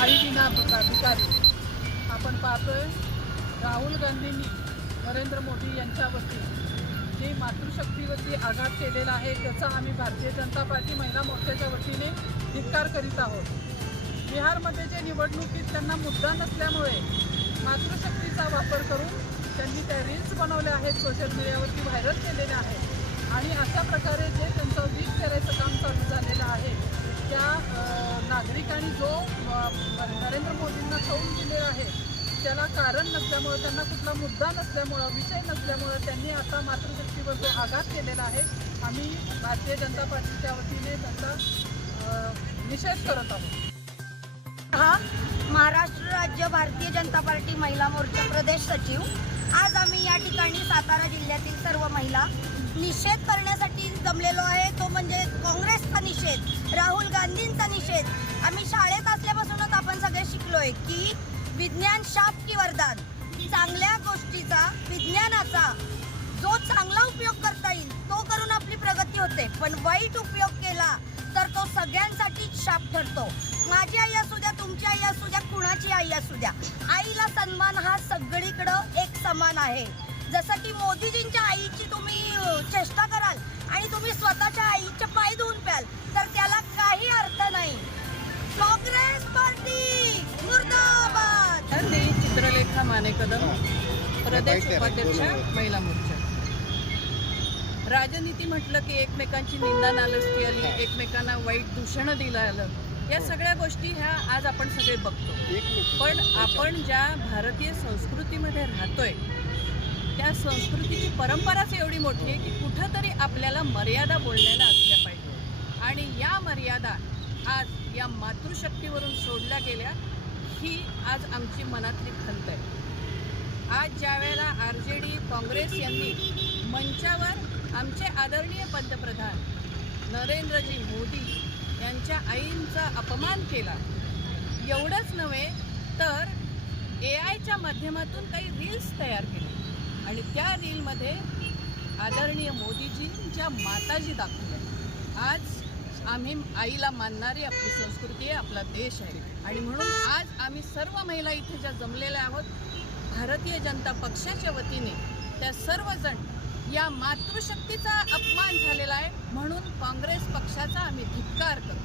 आईविना भिकारी आपण पाहतोय राहुल गांधींनी नरेंद्र मोदी यांच्यावरती जे मातृशक्तीवरती आघात केलेला आहे त्याचा आम्ही भारतीय जनता पार्टी महिला मोर्चाच्या वतीने धिक्कार करीत आहोत. बिहारमध्ये जे निवडणुकीत त्यांना मुद्दा नसल्यामुळे मातृशक्तीचा वापर करून त्यांनी त्या रील्स बनवल्या आहेत सोशल मीडियावरती व्हायरल केलेल्या आहेत. आणि अशा प्रकारे जे त्यांचं ज्याला कारण नसल्यामुळं त्यांना कुठला मुद्दा नसल्यामुळं विषय नसल्यामुळं त्यांनी आता मातृशक्तीवर जो आघात केलेला आहे. आम्ही भारतीय जनता पार्टीच्या वतीने त्यांचा निषेध करत आहोत. हा महाराष्ट्र राज्य भारतीय जनता पार्टी महिला मोर्चा प्रदेश सचिव. आज आम्ही या ठिकाणी सातारा जिल्ह्यातील सर्व महिला निषेध करण्यासाठी जमलेलो आहे. तो म्हणजे काँग्रेसचा निषेध राहुल गांधींचा निषेध. आम्ही शाळेत असल्यापासून शाप की वरदान चांगल्या गोष्टीचा विज्ञानाचा जो चांगला उपयोग करता येईल तो करून आपली प्रगती होते. पण वाईट उपयोग केला तर तो सगळ्यांसाठी शाप ठरतो. माझी आई असू द्या तुमची आई असू द्या कुणाची आई असू द्या आईला सन्मान हा सगळीकडं एक समान आहे. जसं की मोदीजींच्या आईची तुम्ही माने कदम प्रदेश उपाध्यक्ष महिला मोर्चा. राजनीती म्हटलं की एकमेकांची निंदा नालस्ती आली एकमेकांना वाईट दूषण दिलं आलं. या सगळ्या गोष्टी ह्या आज आपण सगळे बघतो. पण आपण ज्या भारतीय संस्कृतीमध्ये राहतोय त्या संस्कृतीची परंपराच एवढी मोठी आहे की कुठंतरी आपल्याला मर्यादा बोललेल्या असल्या पाहिजे. आणि या मर्यादा आज या मातृशक्तीवरून सोडल्या गेल्या ही आज आमची मनातली खंत आहे. जे डी काँग्रेस यांनी मंचावर आमचे आदरणीय पंतप्रधान नरेंद्रजी मोदी यांच्या आईंचा अपमान केला. एवढंच नव्हे तर ए आयच्या माध्यमातून काही रील्स तयार केले. आणि त्या रीलमध्ये आदरणीय मोदीजींच्या माताजी दाखवल्या. आज आम्ही आईला मानणारी आपली संस्कृती आहे आपला देश आहे. आणि म्हणून आज आम्ही सर्व महिला इथे ज्या जमलेल्या आहोत भारतीय जनता पक्षाच्या वतीने त्या सर्वजण या मातृशक्तीचा अपमान झालेला आहे म्हणून काँग्रेस पक्षाचा आम्ही धिक्कार करतो.